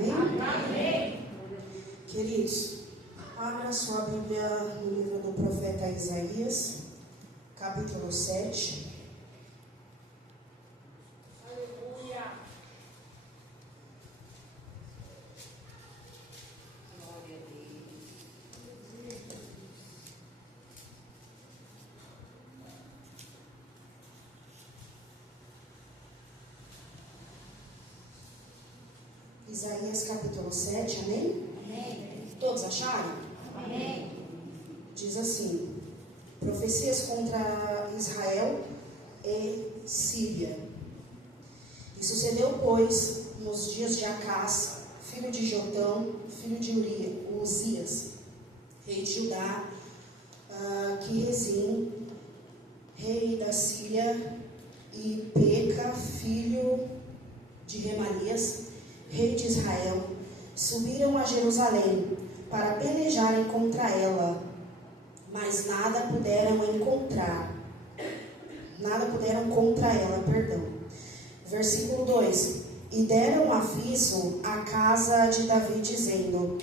Amém? Amém. Queridos, abra sua Bíblia no livro do profeta Isaías, capítulo 7. Aleluia. Glória a Deus. Isaías capítulo 7, amém? Amém. Todos acharam? Amém. Diz assim: profecias contra Israel e Síria. E sucedeu, pois, nos dias de Acás, filho de Jotão, filho de Uzias, rei de Judá, que Rezim, rei da Síria, e Peca, filho de Remalias, rei de Israel, subiram a Jerusalém para pelejarem contra ela, mas nada puderam contra ela. Versículo 2: e deram aviso à casa de Davi, dizendo: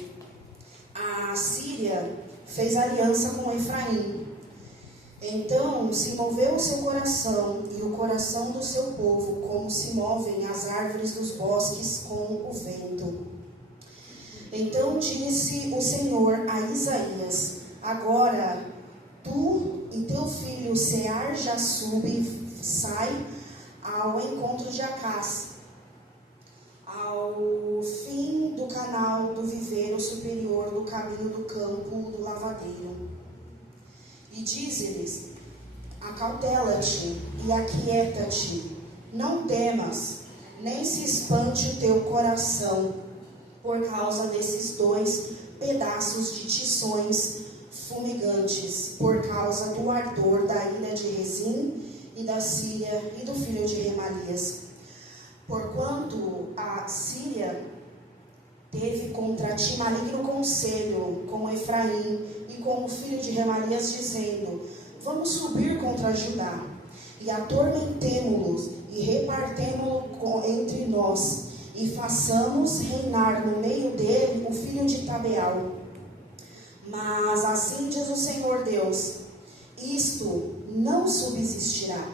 a Síria fez aliança com Efraim. Então se moveu o seu coração e o coração do seu povo, como se movem as árvores dos bosques com o vento. Então disse o Senhor a Isaías: agora tu e teu filho Sear-Jasub sai ao encontro de Acás, ao fim do canal do viveiro superior do caminho do campo do lavadeiro. E dize-lhes: acautela-te e aquieta-te, não temas, nem se espante o teu coração, por causa desses dois pedaços de tições fumegantes, por causa do ardor da ira de Rezim e da Síria e do filho de Remalias. Porquanto a Síria teve contra ti maligno conselho com Efraim e com o filho de Remalias, dizendo: vamos subir contra Judá, e atormentemo-los, e repartemo-lo entre nós, e façamos reinar no meio dele o filho de Tabeal. Mas assim diz o Senhor Deus: isto não subsistirá,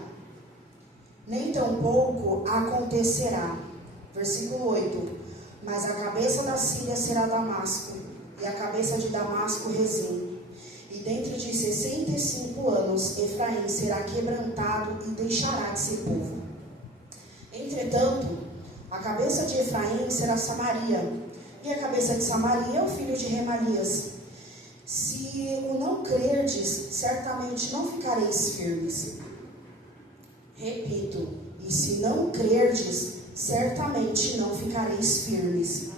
nem tampouco acontecerá. Versículo 8: mas a cabeça da Síria será Damasco, e a cabeça de Damasco Rezim. E dentro de 65 anos Efraim será quebrantado e deixará de ser povo. Entretanto, a cabeça de Efraim será Samaria, e a cabeça de Samaria é o filho de Remalias. Se o não crerdes, certamente não ficareis firmes. Repito, e se não crerdes, certamente não ficareis firmes.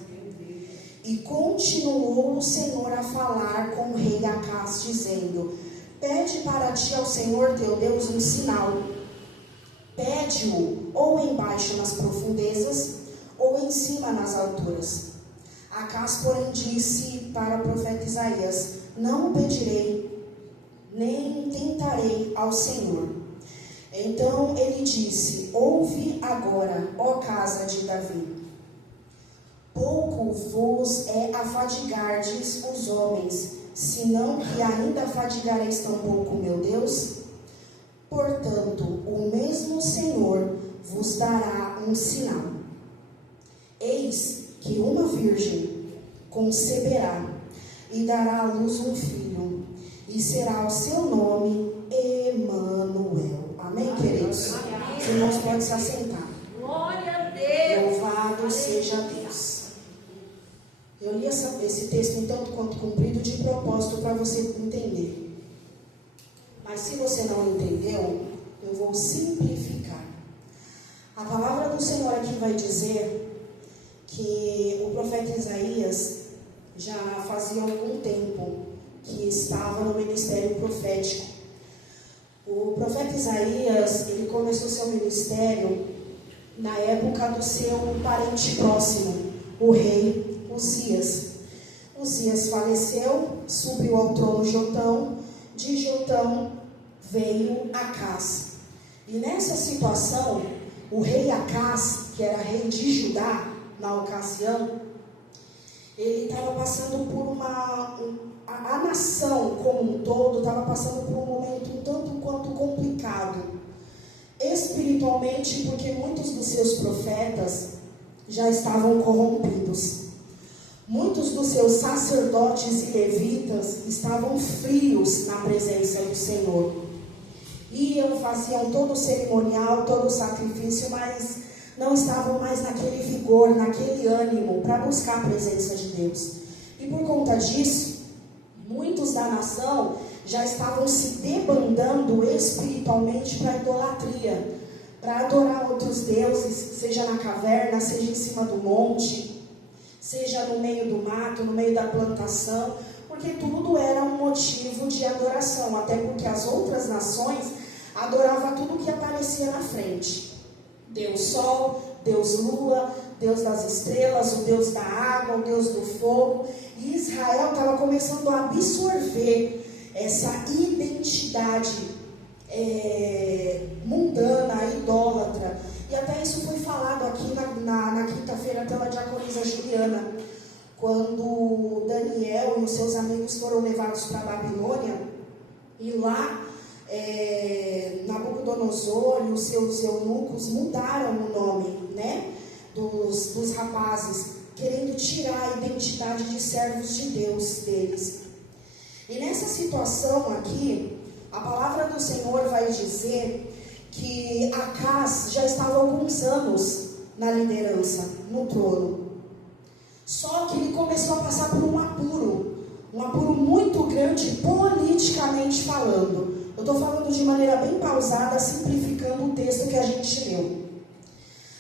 E continuou o Senhor a falar com o rei Acás, dizendo: pede para ti ao Senhor teu Deus um sinal. Pede-o ou embaixo nas profundezas, ou em cima nas alturas. Acás, porém, disse para o profeta Isaías: não o pedirei, nem tentarei ao Senhor. Então ele disse: ouve agora, ó casa de Davi. Pouco vos é afadigardes os homens, senão que ainda afadigareis tão pouco meu Deus? Portanto, o mesmo Senhor vos dará um sinal. Eis que uma virgem conceberá e dará à luz um filho, e será o seu nome Emanuel. Amém, queridos? Os irmãos podem se assentar. Glória a Deus. Louvado seja Deus. Eu li esse texto em tanto quanto comprido de propósito para você entender. Mas se você não entendeu, eu vou simplificar. A palavra do Senhor aqui vai dizer que o profeta Isaías já fazia algum tempo que estava no ministério profético. O profeta Isaías, ele começou seu ministério na época do seu parente próximo, o rei Uzias. Uzias faleceu, subiu ao trono Jotão, de Jotão veio Acás. E nessa situação, o rei Acás, que era rei de Judá na ocasião, ele estava passando por a nação como um todo estava passando por um momento um tanto quanto complicado, espiritualmente, porque muitos dos seus profetas já estavam corrompidos. Muitos dos seus sacerdotes e levitas estavam frios na presença do Senhor. Iam, faziam todo o cerimonial, todo o sacrifício, mas não estavam mais naquele vigor, naquele ânimo para buscar a presença de Deus. E por conta disso, muitos da nação já estavam se debandando espiritualmente para a idolatria, para adorar outros deuses, seja na caverna, seja em cima do monte, seja no meio do mato, no meio da plantação, porque tudo era um motivo de adoração, até porque as outras nações adoravam tudo que aparecia na frente. Deus Sol, Deus Lua, Deus das estrelas, o Deus da água, o Deus do fogo. E Israel estava começando a absorver essa identidade mundana, idólatra. E até isso foi falado aqui na quinta-feira pela diaconisa Juliana, quando Daniel e os seus amigos foram levados para a Babilônia, e lá Nabucodonosor e os seus eunucos mudaram o nome, né, dos rapazes, querendo tirar a identidade de servos de Deus deles. E nessa situação aqui, a palavra do Senhor vai dizer que Acaz já estava há alguns anos na liderança, no trono. Só que ele começou a passar por um apuro muito grande politicamente falando. Eu estou falando de maneira bem pausada, simplificando o texto que a gente leu.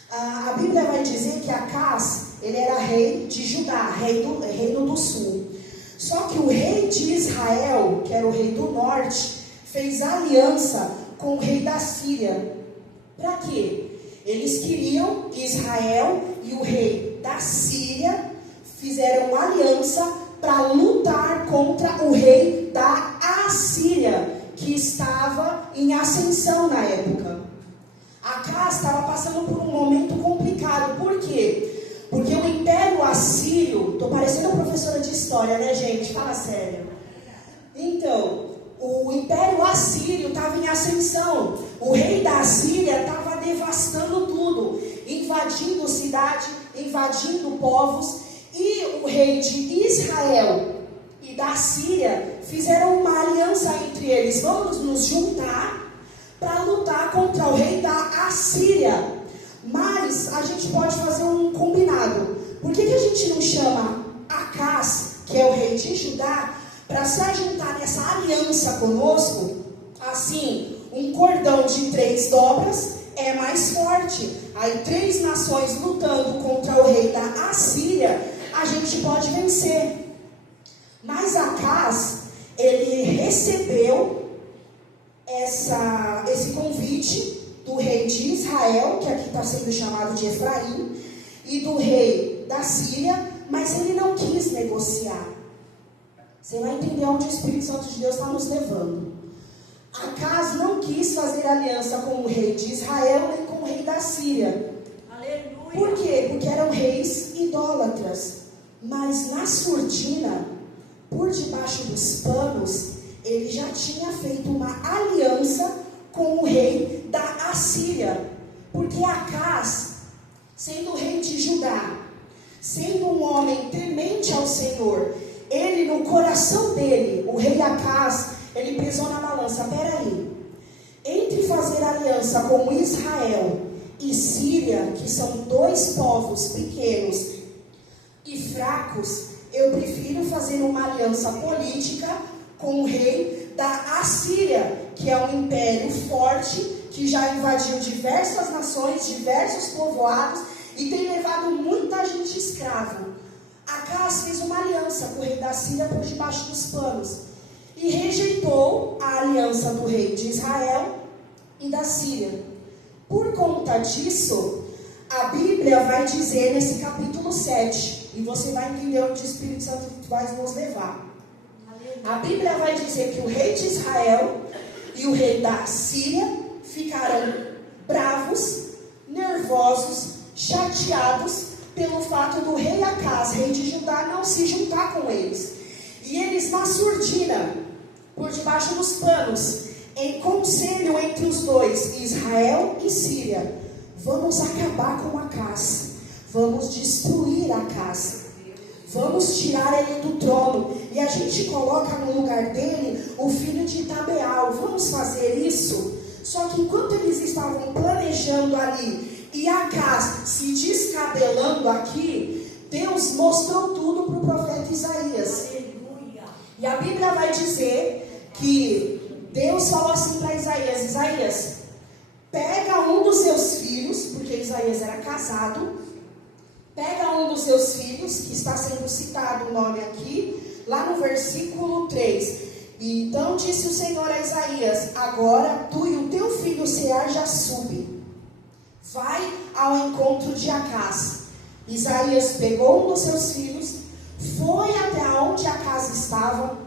A Bíblia vai dizer que Acaz, ele era rei de Judá, reino do sul. Só que o rei de Israel, que era o rei do norte, fez aliança com o rei da Síria. Para quê? Eles queriam que Israel e o rei da Síria fizeram uma aliança para lutar contra o rei da Assíria, que estava em ascensão na época. Acaz estava passando por um momento complicado. Por quê? Porque o Império Assírio... Estou parecendo professora de história, né, gente? Fala sério. Então, o Império Assírio estava em ascensão. O rei da Assíria estava devastando tudo, invadindo cidade, invadindo povos. E o rei de Israel e da Síria fizeram uma aliança entre eles. Vamos nos juntar para lutar contra o rei da Assíria. Mas a gente pode fazer um combinado. Por que a gente não chama Acaz, que é o rei de Judá, para se juntar nessa aliança conosco? Assim, um cordão de 3 dobras é mais forte. Aí 3 nações lutando contra o rei da Assíria, a gente pode vencer. Mas Acaz, ele recebeu esse convite do rei de Israel, que aqui está sendo chamado de Efraim, e do rei da Síria, mas ele não quis negociar. Você vai entender onde o Espírito Santo de Deus está nos levando. Acaz não quis fazer aliança com o rei de Israel nem com o rei da Síria. Aleluia. Por quê? Porque eram reis idólatras. Mas na surdina, por debaixo dos panos, ele já tinha feito uma aliança com o rei da Assíria. Porque Acaz, sendo o rei de Judá, sendo um homem temente ao Senhor, ele, no coração dele, o rei Acaz, ele pesou na balança: peraí, entre fazer aliança com Israel e Síria, que são 2 povos pequenos e fracos, eu prefiro fazer uma aliança política com o rei da Assíria, que é um império forte, que já invadiu diversas nações, diversos povoados e tem levado muita gente escravo. Acaz fez uma aliança com o rei da Síria por debaixo dos panos e rejeitou a aliança do rei de Israel e da Síria. Por conta disso, a Bíblia vai dizer nesse capítulo 7, e você vai entender onde o Espírito Santo vai nos levar. A Bíblia vai dizer que o rei de Israel e o rei da Síria ficaram bravos, nervosos, chateados, pelo fato do rei Acaz, rei de Judá, não se juntar com eles. E eles, na surdina, por debaixo dos panos, em conselho entre os dois, Israel e Síria, vamos acabar com Acaz, vamos destruir Acaz, vamos tirar ele do trono, e a gente coloca no lugar dele o filho de Tabeal. Vamos fazer isso? Só que enquanto eles estavam planejando ali, e Acaz se descabelando aqui, Deus mostrou tudo para o profeta Isaías. Aleluia. E a Bíblia vai dizer que Deus falou assim para Isaías: Isaías, pega um dos seus filhos, porque Isaías era casado, pega um dos seus filhos, que está sendo citado o nome aqui, lá no versículo 3. E então disse o Senhor a Isaías: agora tu e o teu filho Sear-Jashub, vai ao encontro de Acaz. Isaías pegou um dos seus filhos, foi até onde Acaz estava.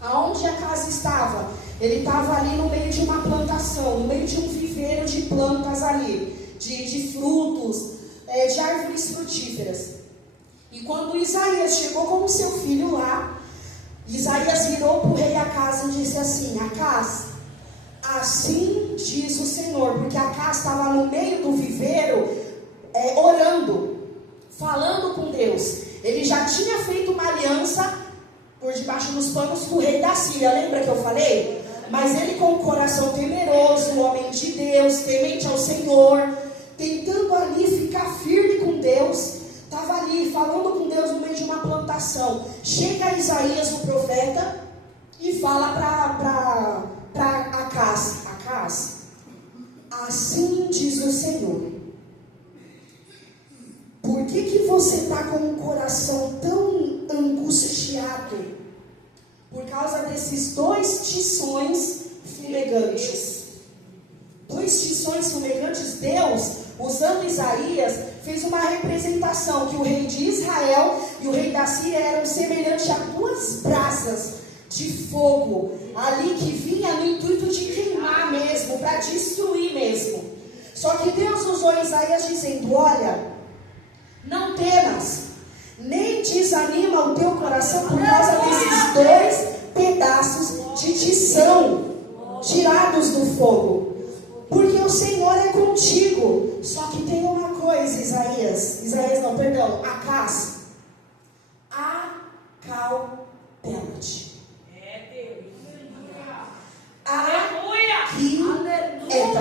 Aonde Acaz estava? Ele estava ali no meio de uma plantação, no meio de um viveiro de plantas ali, de frutos, de árvores frutíferas. E quando Isaías chegou com o seu filho lá, Isaías virou para o rei Acaz e disse assim: Acaz, assim diz o Senhor, porque Acaz estava no meio do viveiro, orando, falando com Deus. Ele já tinha feito uma aliança por debaixo dos panos com o rei da Síria, lembra que eu falei? Mas ele, com o coração temeroso, homem de Deus, temente ao Senhor, tentando ali ficar firme com Deus, estava ali falando com Deus no meio de uma plantação. Chega Isaías, o profeta, e fala para Acaz: Acaz, assim diz o Senhor, por que você está com um coração tão angustiado? Por causa desses dois tições fumegantes. Dois tições fumegantes. Deus, usando Isaías, fez uma representação que o rei de Israel e o rei da Síria eram semelhantes a duas brasas de fogo, ali que vinha no intuito de queimar mesmo, para destruir mesmo. Só que Deus usou Isaías dizendo: olha, não temas, nem desanima o teu coração por causa desses dois pedaços de tição tirados do fogo, porque o Senhor é contigo. Só que tem uma coisa, Acaz, acalma-te.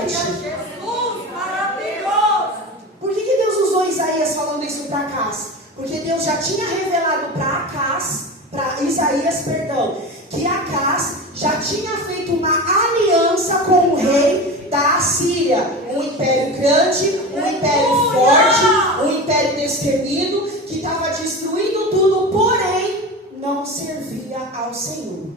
Jesus, maravilhoso. Por que Deus usou Isaías falando isso para Acaz? Porque Deus já tinha revelado para Isaías, que Acaz já tinha feito uma aliança com o rei da Assíria, um império grande, um império forte, um império destemido, que estava destruindo tudo, porém não servia ao Senhor.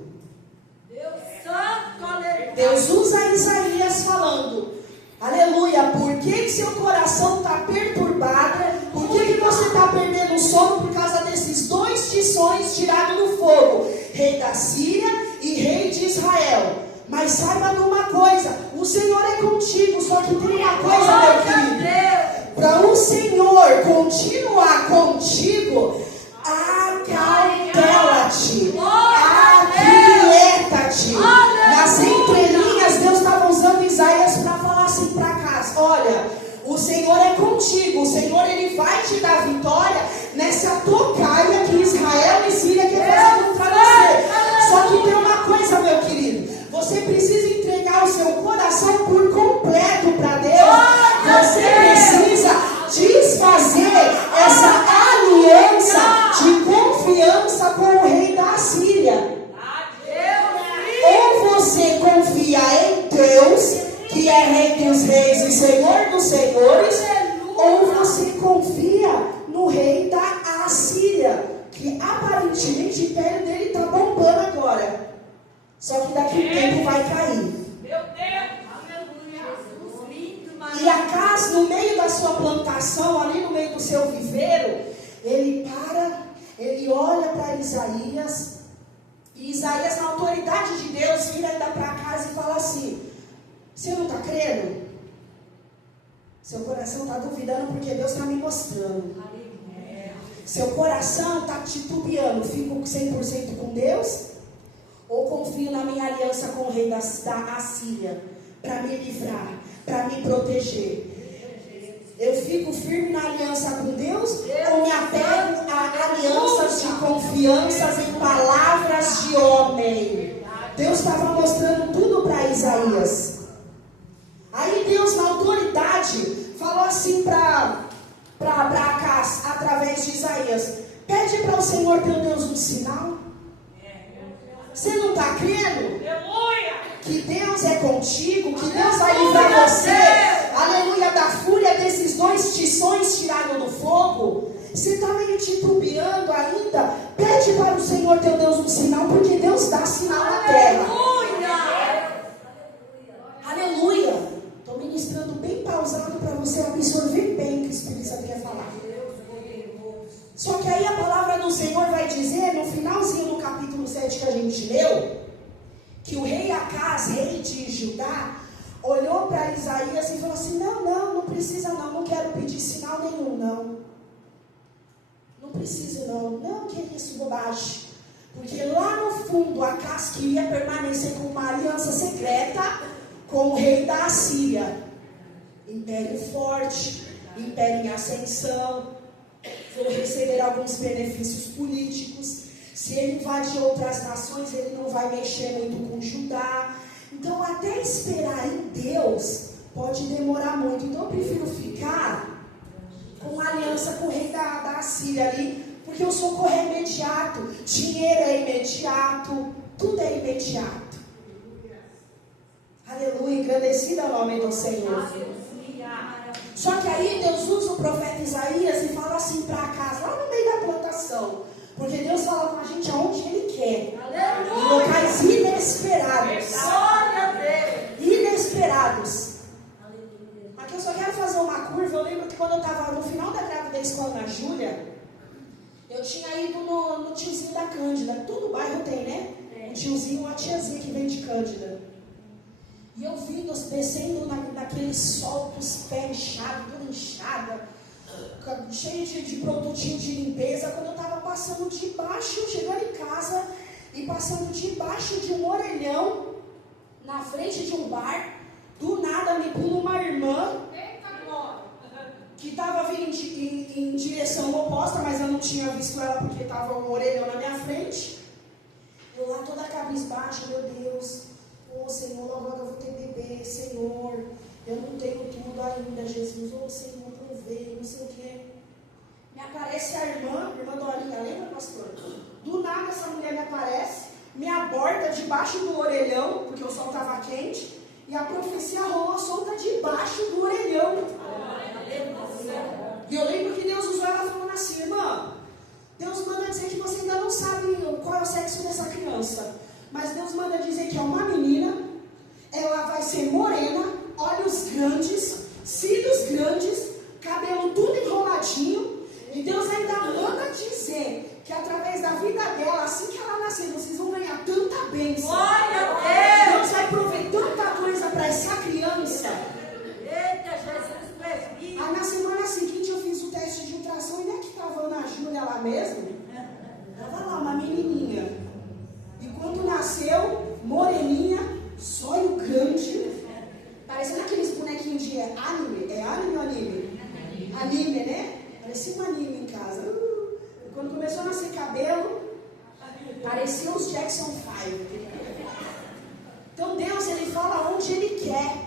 Deus santo, aleluia. Deus usa Isaías falando: aleluia, por que seu coração está perturbado? Por que você está perdendo o sono por causa desses dois tições tirados do fogo? Rei da Síria e rei de Israel. Mas saiba de uma coisa: o Senhor é contigo. Só que tem uma coisa, meu querido: para o Senhor continuar contigo, acautela-te, aquieta-te. Nas entrelinhas, Deus estava usando Isaías para falar assim para casa: olha, o Senhor é contigo, o Senhor ele vai te dar vitória nessa tocaia que Israel e Síria quer fazer contra você. Só que tem uma coisa, meu querido: você precisa entregar o seu coração por completo para Deus. Você precisa desfazer essa aliança de confiança com o rei da Síria. Ou você confia em Deus, que é rei dos reis e senhor dos senhores, ou você confia no rei da Assíria, que aparentemente o império dele está bombando agora. Só que daqui a um tempo vai cair. Meu Deus, aleluia. Jesus lindo, E Acaz, no meio da sua plantação, ali no meio do seu viveiro, ele para, ele olha para Isaías, e Isaías, na autoridade de Deus, vira ainda para casa e fala assim: você não está crendo? Seu coração está duvidando porque Deus está me mostrando. Seu coração está titubeando. Fico 100% com Deus? Ou confio na minha aliança com o rei da Assíria para me livrar, para me proteger? Eu fico firme na aliança com Deus ou me apego a alianças de confianças em palavras de homem? Deus estava mostrando tudo para Isaías. Aí Deus, na autoridade, falou assim para Acaz, através de Isaías: pede para o Senhor teu Deus um sinal. Você não está crendo? Que Deus é contigo, que Deus vai livrar você, aleluia, da fúria desses 2 tições tirados do fogo. Você está meio titubeando ainda? Pede para o Senhor teu Deus um sinal, porque Deus dá sinal na terra. Aleluia. Estou ministrando bem pausado para você absorver bem o que o Espírito Santo quer falar. Só que aí a palavra do Senhor vai dizer, no finalzinho do capítulo 7 que a gente leu, que o rei Acaz, rei de Judá, olhou para Isaías e falou assim: não precisa não quero pedir sinal nenhum, não preciso não, que isso, bobagem, porque lá no fundo Acaz queria permanecer com uma aliança secreta com o rei da Assíria, império forte, império em ascensão, vou receber alguns benefícios políticos. Se ele invadir outras nações, ele não vai mexer muito com Judá. Então, até esperar em Deus pode demorar muito. Então, eu prefiro ficar com uma aliança com o rei da Assíria ali, porque o socorro é imediato, dinheiro é imediato, tudo é imediato. Aleluia, engrandecido é o nome do Senhor. Só que aí Deus usa o profeta Isaías e fala assim para Acaz, lá no meio da plantação, porque Deus fala com a gente aonde Ele quer, em locais inesperados. Inesperados. Aqui eu só quero fazer uma curva. Eu lembro que quando eu estava no final da gravidez com a Ana Júlia, eu tinha ido no tiozinho da Cândida. Todo bairro tem, né? Um tiozinho, uma tiazinha que vem de Cândida. E eu vindo, descendo naquele sol, com os pés inchados, toda inchada, cheio de produtinho de limpeza. Quando eu estava passando debaixo, chegando em casa e passando debaixo de um orelhão, na frente de um bar, do nada me pula uma irmã que estava vindo em direção oposta, mas eu não tinha visto ela porque estava um orelhão na minha frente. Eu lá toda cabisbaixa, meu Deus, ô Senhor, agora eu vou ter bebê, Senhor, eu não tenho tudo ainda, Jesus, ô Senhor, provei, não sei o que. Me aparece a irmã Dorinha, lembra, pastor? Do nada essa mulher me aparece, me aborda debaixo do orelhão, porque o sol estava quente, e a profecia rolou solta debaixo do orelhão. E eu lembro que Deus usou ela falando assim: irmã, Deus manda dizer que você ainda não sabe qual é o sexo dessa criança, mas Deus manda dizer que é uma menina, ela vai ser morena, olhos grandes, cílios grandes, cabelo tudo enroladinho, e Deus ainda manda dizer que através da vida dela, assim que ela nascer, vocês vão ganhar tanta bênção. Deus vai prover tanta coisa para essa criança. Eita, Jesus, presbítero. Aí na semana seguinte eu fiz o teste de ultrassom, e não é que estava a Ana Júlia lá mesmo? Estava lá uma menininha. E quando nasceu, moreninha, sonho grande, parecendo aqueles bonequinhos de anime. É anime ou anime? Anime, né? Parecia um anime em casa. E quando começou a nascer cabelo, parecia os Jackson 5. Então Deus, Ele fala onde Ele quer.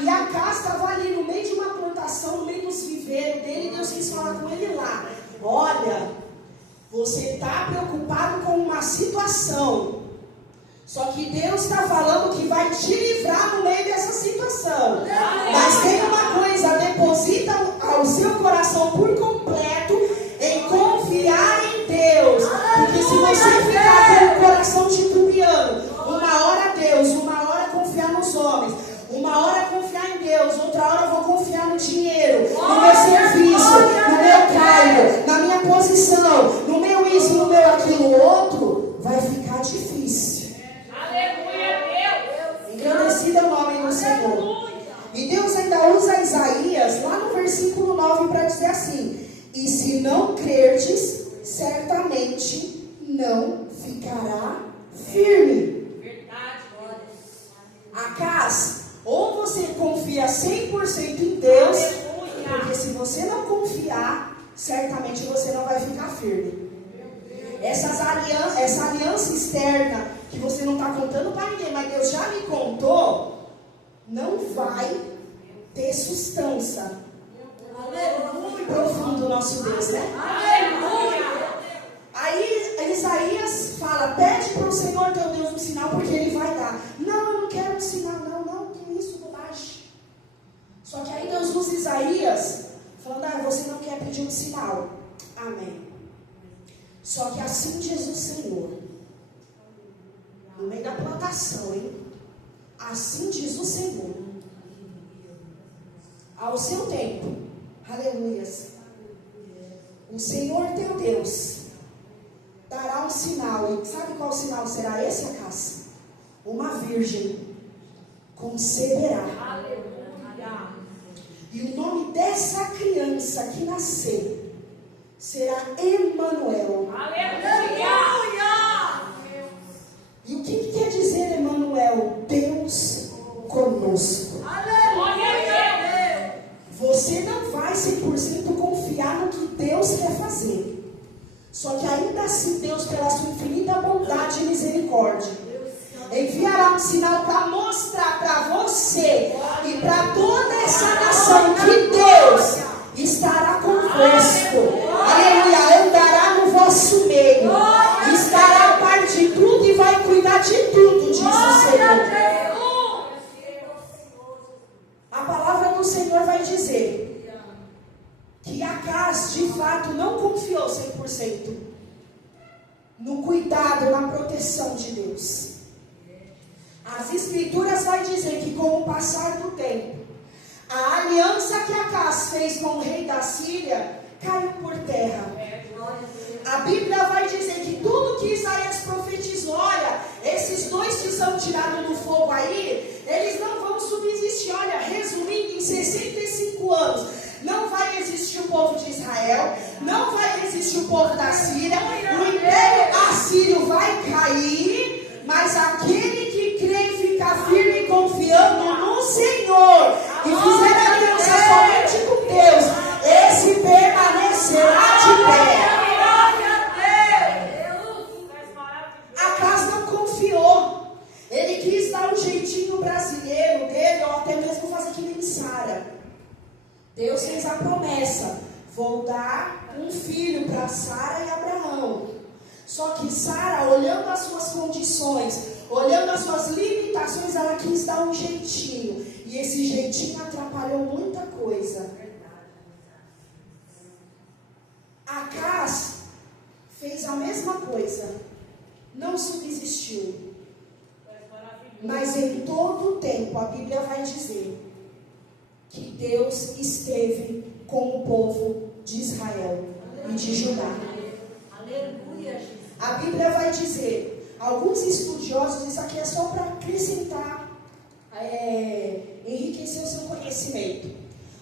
E a casa estava ali no meio de uma plantação, no meio dos viveiros dele, e Deus quis falar com ele lá: olha, você está preocupado com uma situação, só que Deus está falando que vai te livrar no meio dessa situação. Mas tem uma coisa: deposita o seu coração por completo em confiar em Deus. Porque se você ficar com o coração titubeando, uma hora Deus, uma hora confiar nos homens, uma hora confiar em Deus, outra hora eu vou confiar no dinheiro, no meu serviço, no meu cargo, na minha posição, no meu isso, no meu aquilo outro, vai ficar difícil. Aleluia, Deus. Engrandecido é o nome do Senhor. E Deus ainda usa Isaías lá no versículo 9 para dizer assim: e se não crerdes, certamente não ficará firme. Verdade, Acas, ou você confia 100% em Deus, porque se você não confiar, certamente você não vai ficar firme. Essa aliança externa que você não está contando para ninguém, mas Deus já me contou, não vai ter sustância. Muito profundo o nosso Deus, né? Aí Isaías fala: pede para o Senhor teu Deus um sinal, porque Ele vai dar. Não, eu não quero um sinal, não, que isso, bobagem. Só que aí Deus usa Isaías, falando: você não quer pedir um sinal. Amém. Só que assim diz o Senhor, no meio da plantação, hein? Assim diz o Senhor, ao seu tempo, aleluias, o Senhor teu Deus dará um sinal. E sabe qual sinal será esse, Acácia? Uma virgem conceberá. Aleluia. E o nome dessa criança que nascer será Emanuel. Aleluia. E o que quer dizer Emanuel? Deus conosco. Aleluia. Você não vai 100% confiar no que Deus quer fazer. Só que ainda assim Deus, pela sua infinita bondade e misericórdia, enviará um sinal para mostrar para você e para toda essa nação que Deus estará convosco. Aleluia, andará no vosso meio, estará a par de tudo e vai cuidar de tudo, diz o Senhor. A palavra do Senhor vai dizer que Acas de fato não confiou 100% no cuidado, na proteção de Deus. As escrituras vai dizer que com o passar do tempo, a aliança que Acas fez com o rei da Síria caiu por terra. A Bíblia vai dizer que tudo que Isaías profetizou, olha, esses dois que são tirados do fogo aí, eles não vão subsistir. Olha, resumindo, em 65 anos, não vai existir o povo de Israel, não vai existir o povo da Síria, o império assírio vai cair, mas aquele que crê e fica firme confiando no Senhor e fizer aliança somente com Deus, esse permanecerá de pé. Acas não confiou, ele quis dar um jeitinho brasileiro dele, ou até mesmo fazer que nem Sara. Deus fez a promessa: vou dar um filho para Sara e Abraão. Só que Sara, olhando as suas condições, olhando as suas limitações, ela quis dar um jeitinho. E esse jeitinho atrapalhou muita coisa. Acas fez a mesma coisa, não subsistiu. Mas em todo o tempo, a Bíblia vai dizer que Deus esteve com o povo de Israel e de Judá. Aleluia, Jesus. A Bíblia vai dizer, alguns estudiosos, isso aqui é só para acrescentar, enriquecer o seu conhecimento.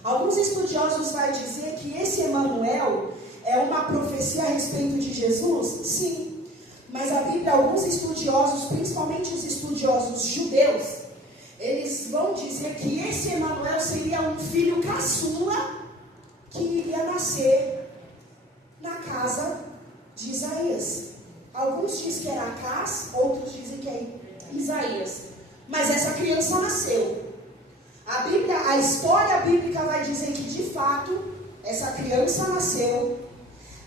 Alguns estudiosos vão dizer que esse Emanuel é uma profecia a respeito de Jesus? Sim. Mas a Bíblia, alguns estudiosos, principalmente os estudiosos judeus, eles vão dizer que esse Emanuel seria um filho caçula que iria nascer na casa de Isaías. Alguns dizem que era Acas, outros dizem que é Isaías. Mas essa criança nasceu. A história bíblica vai dizer que de fato essa criança nasceu.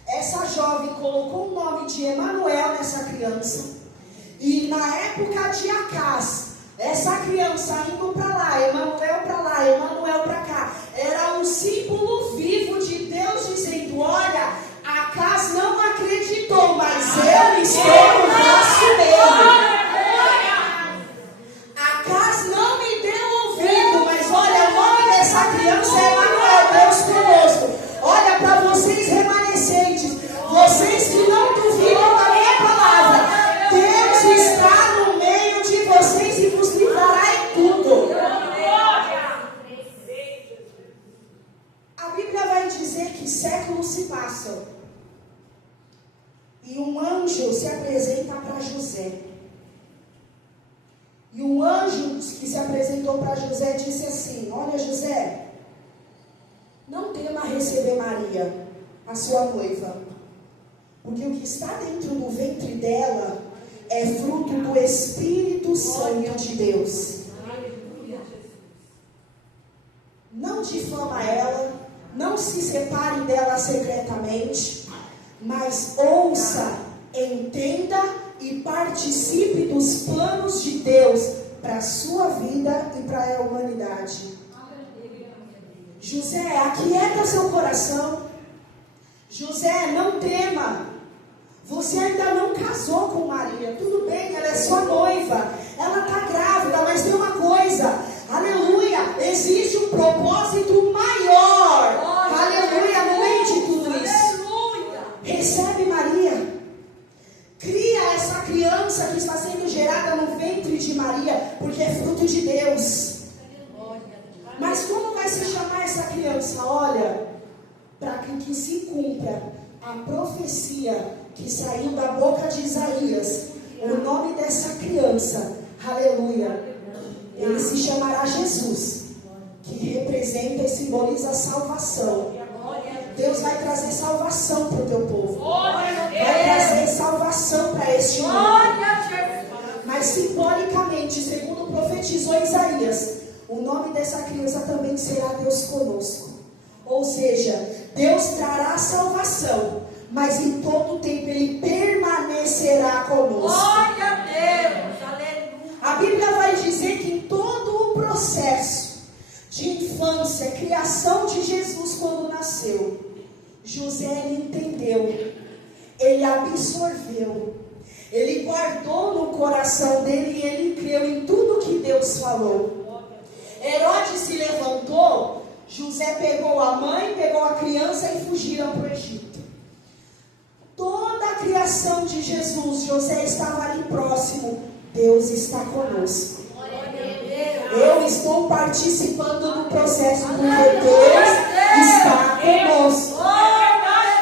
Essa jovem colocou o nome de Emanuel nessa criança. E na época de Acas, essa criança indo para lá, Emanuel para cá, era um símbolo vivo de Deus dizendo: olha, Acas não acreditou, mas eu estou no vosso meio. Acas não me deu ouvido, mas olha, o nome dessa criança é Emanuel, Deus conosco. Olha, para vocês remanescentes, vocês que não duvidam da minha palavra, Deus está no meio de vocês e vos livrará em tudo. A Bíblia vai dizer que séculos se passam anjos que se apresentou para José disse assim: olha, José, não tema receber Maria, a sua noiva, porque o que está dentro do ventre dela é fruto do Espírito Santo de Deus. Não difama ela, não se separe dela secretamente, mas ouça, entenda e participe dos planos de Deus para a sua vida e para a humanidade. José, aquieta seu coração. José, não tema. Você ainda não casou com Maria. Tudo bem, ela é sua noiva. Ela está grávida, mas tem uma coisa. Aleluia. Existe um propósito maior. Aleluia. No meio de tudo isso. Recebe Maria. Cria essa criança que está sendo gerada no ventre de Maria, porque é fruto de Deus. Mas como vai se chamar essa criança? Olha, para que se cumpra a profecia que saiu da boca de Isaías, o nome dessa criança, aleluia, ele se chamará Jesus, que representa e simboliza a salvação. Deus vai trazer salvação para o teu povo, vai trazer salvação para este mundo. Mas simbolicamente, segundo profetizou Isaías, o nome dessa criança também será Deus conosco. Ou seja, Deus trará salvação, mas em todo tempo Ele permanecerá conosco. Glória a Deus, aleluia. A Bíblia vai dizer que em todo o processo de infância, criação de Jesus quando nasceu, José ele entendeu, ele absorveu, ele guardou no coração dele e ele creu em tudo que Deus falou. Herodes se levantou, José pegou a mãe, pegou a criança e fugiram para o Egito. Toda a criação de Jesus, José estava ali próximo. Deus está conosco. Eu estou participando do processo porque Deus está conosco.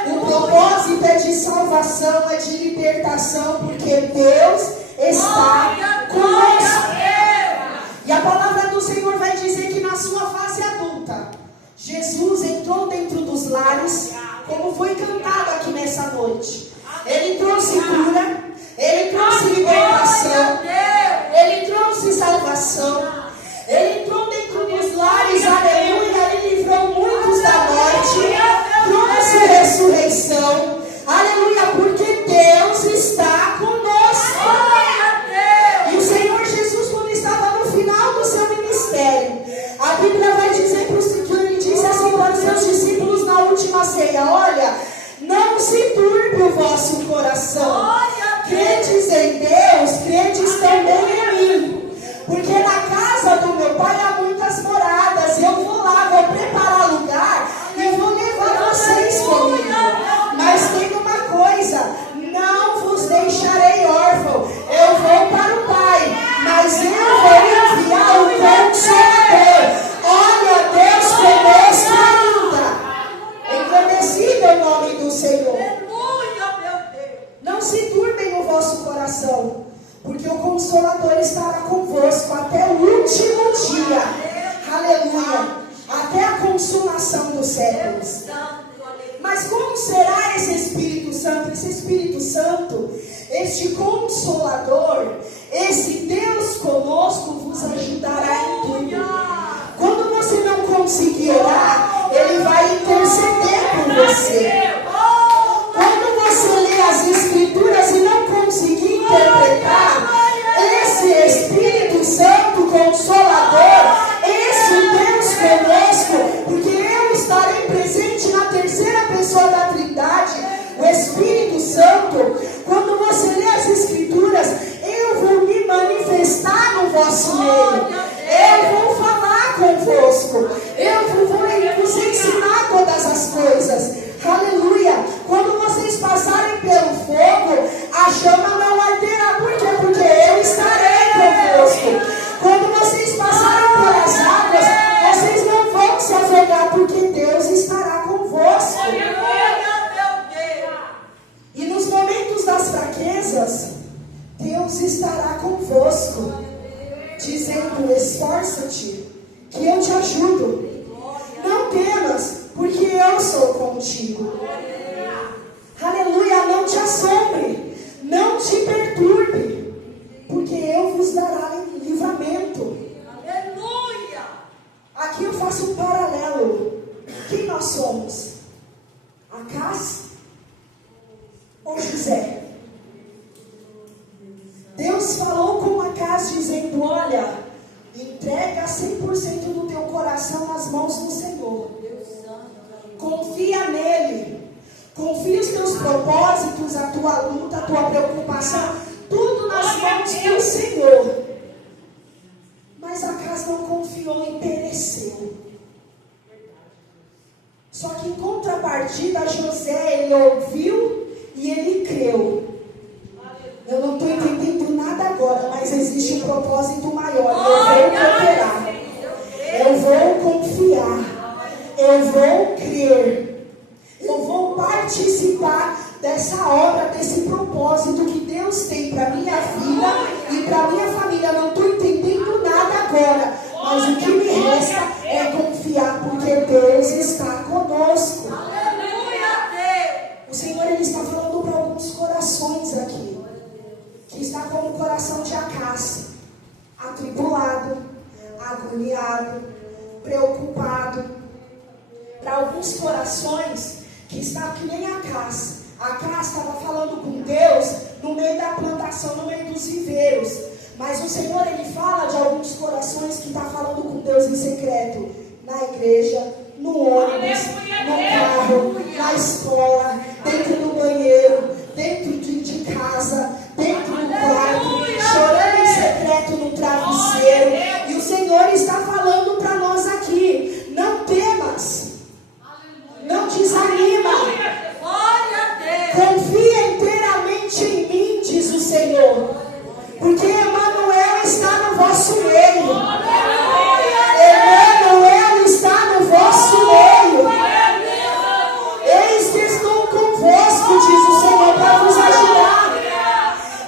O propósito é de salvação, é de libertação, porque Deus está conosco. E a palavra do Senhor vai dizer que na sua fase adulta, Jesus entrou dentro dos lares, como foi cantado aqui nessa noite. Ele trouxe cura, Ele trouxe libertação, Ele trouxe salvação, Ele entrou dentro dos lares, aleluia, Ele livrou muitos da morte, trouxe ressurreição, aleluia, porque Deus está conosco. E o Senhor Jesus, quando estava no final do seu ministério, a Bíblia vai dizer para os que ele disse assim para os seus discípulos na última ceia: olha, não se turbe o vosso coração. Credes em Deus, credes também em mim. Porque na casa do meu Pai há muitas moradas. Eu vou lá, vou preparar lugar e vou levar vocês comigo. Mas tem uma coisa: não vos deixarei órfão. Eu vou para o Pai, mas eu vou enviar o Consolador. Olha, Deus conosco ainda. Engrandecido é o nome do Senhor. Não se turbem no vosso coração, porque o Consolador estará convosco até o último dia. Aleluia. Até a consumação dos séculos. Mas como será esse Espírito Santo? Esse Espírito Santo, este Consolador, esse Deus conosco vos ajudará em tudo. Quando você não conseguir orar, Ele vai interceder por você. Quando você lê as Escrituras e não conseguir interpretar, esse Espírito Santo Consolador, esse Deus conosco, porque eu estarei presente na terceira pessoa da Trindade, o Espírito Santo. Quando você lê as Escrituras, eu vou me manifestar no vosso meio. Eu vou falar convosco. Eu vou vos ensinar todas as coisas. Aleluia. Quando vocês passarem pelo fogo, a chama não arderá. Por quê? Porque eu estarei convosco. Quando vocês passarem pelas águas, vocês não vão se afogar, porque Deus estará convosco. E nos momentos das fraquezas, Deus estará convosco. dizendo: esforça-te, que eu te ajudo. Não temas, porque eu sou contigo. Aleluia, não te assombre, não te perturbe, porque eu vos darei livramento. Aleluia. Aqui eu faço um paralelo. Quem nós somos? Acás ou José? Deus falou com Acás dizendo: olha, entrega 100% do teu coração nas mãos do Senhor. Confia nele. Confia os teus propósitos, a tua luta, a tua preocupação, tudo nas mãos do Senhor. Mas Acás não confiou e pereceu. Só que em contrapartida, José, ele ouviu e ele creu. Eu não estou entendendo nada agora, mas existe um propósito maior. Eu vou cooperar. Eu vou confiar. Eu vou crer. Eu vou participar dessa obra, desse propósito que Deus tem para a minha vida e para a minha família. Não estou entendendo nada agora, mas o que me resta é confiar, porque Deus está conosco. O Senhor, ele está falando para alguns corações aqui, que está como o coração de Acás, atribulado, agoniado, preocupado. Para alguns corações que está que nem Acás. Acás estava falando com Deus no meio da plantação, no meio dos viveiros. Mas o Senhor, ele fala de alguns corações que está falando com Deus em secreto. Na igreja, no ônibus, no carro, na escola, dentro do banheiro, dentro de casa, dentro do quarto, chorando em secreto no travesseiro. E o Senhor está falando para nós aqui: não temas. Não desanima. Confia inteiramente em mim, diz o Senhor. Porque Emanuel está no vosso meio. Emanuel está no vosso meio. Eis que estou convosco, diz o Senhor, para vos ajudar.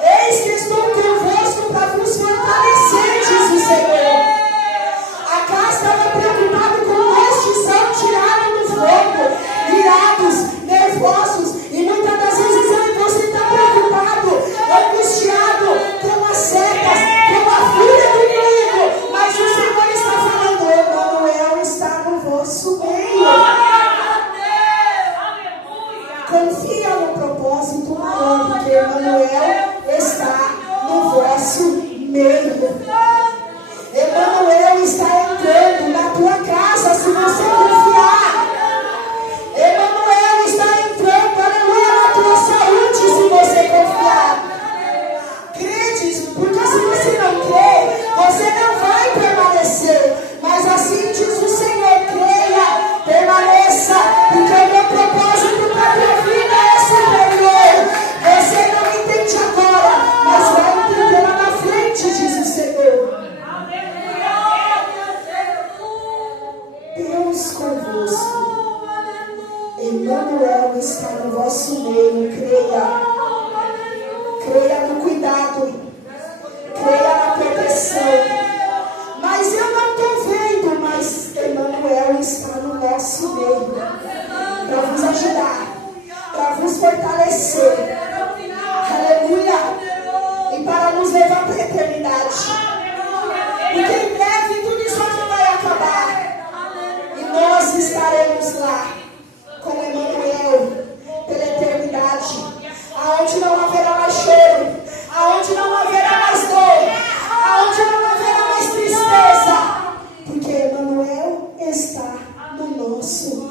Eis que estou convosco para vos fortalecer, diz o Senhor. Acás estava preocupado com nós que são tirados do fogo, irados, nervosos, e muitas das vezes você está preocupado, angustiado com as setas, com a fúria do inimigo, mas o Senhor está falando: Emanuel está no vosso meio. Confia no propósito maior, porque Emanuel está no vosso meio. Emanuel está entrando na tua casa se você confiar. Emanuel está entrando, aleluia, na tua saúde se você confiar. Crede, porque se você não crê, você não vai permanecer. Mas assim diz o Senhor: creia, permaneça, porque o meu propósito para a tua vida é superior. Você não entende agora, mas vai entender lá na frente, diz o Senhor. Deus convosco. Emanuel está no vosso meio. Creia. Creia no cuidado. Creia na proteção. Mas eu não estou vendo, mas Emanuel está no nosso meio. Para vos ajudar. Para vos fortalecer. Aleluia. E para nos levar para a eternidade. Porque em breve tudo isso aqui vai acabar. E nós estaremos lá com Emanuel pela eternidade, aonde não haverá mais choro, aonde não haverá mais dor, aonde não haverá mais tristeza, porque Emanuel está no nosso